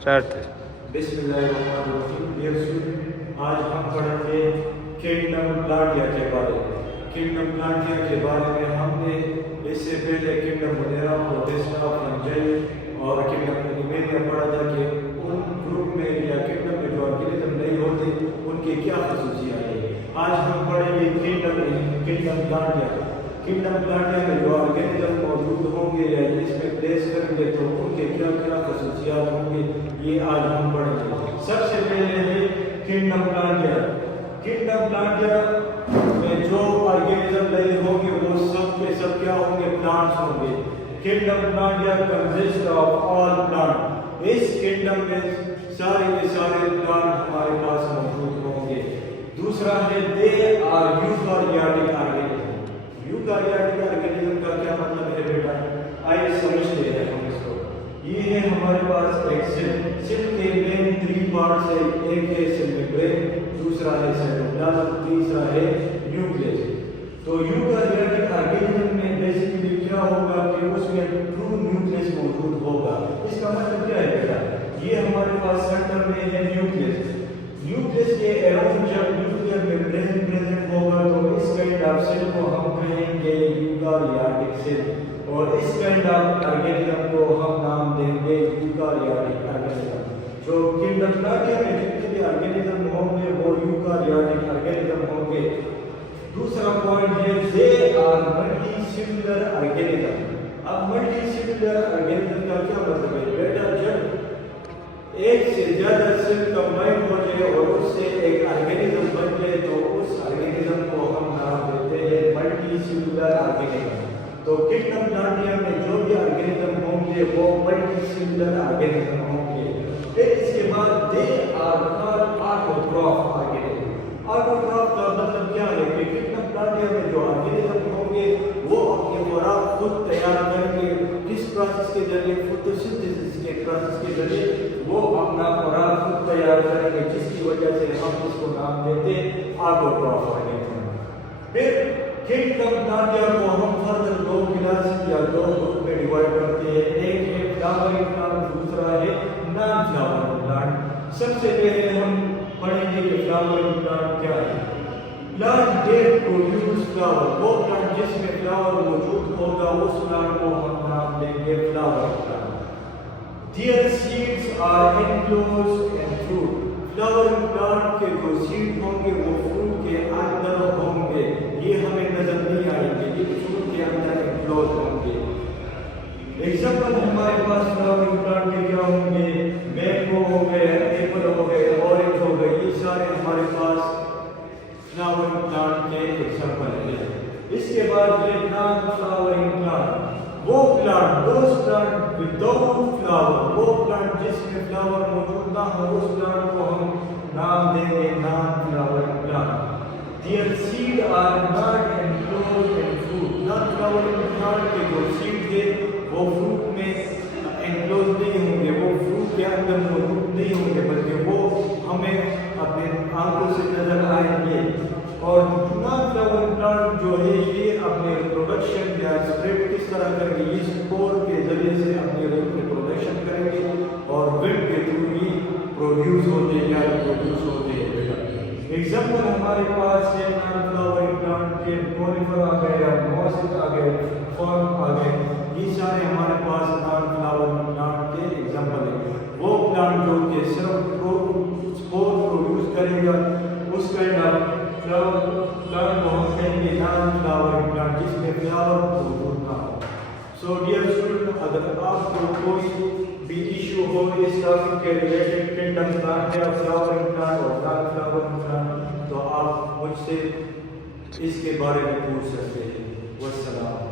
Start. बिस्मिल्लाहिर्रहमानिर्रहीम। Dear student, आज हम पढ़ेंगे किंगडम प्लांटिया के बारे में। किंगडम प्लांटिया के बारे में हमने इससे पहले किंगडम मोनेरा, प्रोटेस्टा, फंजाई और किंगडम एनिमेलिया पढ़ा था कि उन ग्रुप में या किंगडम में जो ऑर्गेनिज्म नहीं होते उनकी क्या खसूसियात है। आज हम पढ़ेंगे किंगडम प्लांटिया। किंगडम प्लांटिया में जो ऑर्गेनिज्म मौजूद होंगे या इसमें प्लेस करेंगे तो उनके क्या क्या खसूसियात होंगे, ये आज हम पढ़ेंगे। सबसे पहले है किंगडम प्लांटिया। किंगडम प्लांटिया में जो ऑर्गेनिज्म नहीं होंगे वो सब के सब क्या होंगे, प्लांट्स होंगे। Kingdom plantae consist of all plant. इस किंगडम में सारे के सारे प्लांट हमारे पास मौजूद होंगे। दूसरा है they are eukaryotic organism. Eukaryotic organism का क्या मतलब है बेटा, आइए समझते हैं हम इसको। ये है हमारे पास एक सेल। सेल के मेन 3 पार्ट्स है। एक है सेल मेम्ब्रेन, दूसरा है साइटोप्लाज्म, तीसरा है न्यूक्लियस। तो यूकारियोटिक ऑर्गेनिज्म में बेसिकली क्या होगा कि उसमें ट्रू न्यूक्लियस मौजूद होगा। इसका मतलब क्या है बेटा, ये हमारे पास सेंटर में है न्यूक्लियस। न्यूक्लियस के अराउंड जब न्यूक्लियर मेम्ब्रेन प्रेजेंट होगा तो इस काइंड ऑफ सेल को हम कहेंगे यूकारियोटिक सेल, और इस काइंड ऑफ ऑर्गेनिज्म को हम नाम देंगे यूकारियोटिक ऑर्गेनिज्म। जो किंगडम प्लांटिया में जितने भी ऑर्गेनिज्म होंगे वो यूकारियोटिक ऑर्गेनिज्म होंगे। दूसरा पॉइंट है दे आर मल्टीसेलुलर ऑर्गेनिज्म। अब मल्टीसेलुलर ऑर्गेनिज्म का क्या मतलब है बेटा, जब एक से ज्यादा सेल कंबाइन हो जाए और उससे एक ऑर्गेनिज्म बन जाए तो उस ऑर्गेनिज्म को हम नाम देते हैं मल्टीसेलुलर ऑर्गेनिज्म। तो किंगडम प्लांटिया में जो भी ऑर्गेनिज्म होंगे वो मल्टीसेलुलर ऑर्गेनिज्म होंगे। फिर इसके बाद they are called autotroph organism. Autotroph का मतलब क्या है कि किंगडम प्लांटिया में जो ऑर्गेनिज्म होंगे वो अपने खुराक खुद तैयार करके किस प्रोसेस के जरिए, फोटोसिंथेसिस के प्रोसेस के जरिए वो अपना खुराक खुद तैयार करेंगे, जिसकी वजह से हम इसको नाम देते हैं ऑटोट्रॉफ ऑर्गेनिज्म। फिर किंगडम प्लांटिया को हम फर्दर 2 क्लास या 2 ग्रुप में डिवाइड करते हैं। एक है फ्लावरिंग प्लांट, दूसरा है नॉन फ्लावरिंग प्लांट। सबसे पहले हम पढ़ेंगे कि फ्लावरिंग प्लांट क्या है। प्लांट दैट प्रोड्यूस फ्लावर, वो प्लांट जिसमें फ्लावर मौजूद होगा उस प्लांट को हम नाम देंगे flowering plant. Their seeds are enclosed in fruit. Flowering plant के जो सीड होंगे वो फ्रूट के अंदर होंगे, ये हमें नजर नहीं आएंगे, ये फ्रूट के अंदर एनक्लोज होंगे। एग्जांपल हमारे पास फ्लावरिंग प्लांट के क्या होंगे, मैंगो हो गए, एप्पल हो गए, ऑरेंज हो गए, ये सारे हमारे पास फ्लावरिंग प्लांट के एग्जांपल हैं। इसके बाद है नॉन फ्लावरिंग प्लांट। वो प्लांट, दोस प्लांट विदाउट फ्लावर, वो प्लांट जिसमें फ्लावर मौजूद ना हो उस प्लांट को हम नाम देंगे non flowering plant. Their seed are not enclosed in fruit. Non flowering plant के जो सीड है वो फ्रूट में एनक्लोज नहीं होंगे, वो फ्रूट के अंदर मौजूद नहीं होंगे, बल्कि वो हमें अपने आंखों से नजर आएंगे। और नॉन फ्लावरिंग प्लांट जो है ये अपने रिप्रोडक्शन या स्प्रेड किस तरह करेंगे, ये स्पोर के जरिए से अपने रिप्रोडक्शन करेंगे और विंड के थ्रू ही प्रोड्यूस होते हैं या रिप्रोड्यूस होते हैं बेटा। एग्जांपल हमारे पास है नॉन फ्लावरिंग प्लांट के कोनिफर आ गए या मॉस आ गए, फर्न आ गए, ये सारे हमारे पास नॉन फ्लावरिंग प्लांट के एग्जांपल है। वो प्लांट जो कि सिर्फ स्पोर प्रोड्यूस करेगा उस काइंड ऑफ प्लांट को हम कहेंगे नॉन फ्लावरिंग प्लांट, जिसमें फ्लावर मौजूद ना हो। सो डियर स्टूडेंट, अगर आपको कोई भी इशू हो इस टॉपिक के रिलेटेड, किंगडम प्लांट या फ्लावरिंग प्लांट और नॉन फ्लावरिंग प्लांट, तो आप मुझसे इसके बारे में पूछ सकते हैं। वस्सलाम।